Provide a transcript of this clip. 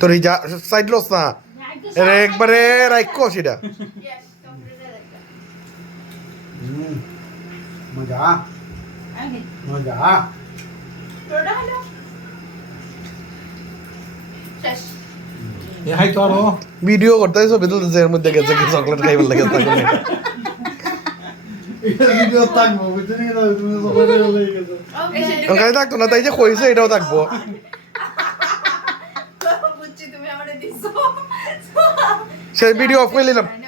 তোর এই যা সাইড লস না একবারে রাইকো সেটা মজা মজা ভিডিও করতে ছবি তুলতেছে এর মধ্যে গেছে কি চকলেট খাইবার লাগে ভিডিও থাকবো বুঝলি না তুমি সবাই লেগে গেছো ওখানে থাকতো না তাই যে কইছে এটাও থাকবো বুঝছি তুমি আমারে দিছো সেই ভিডিও অফ করে নিলাম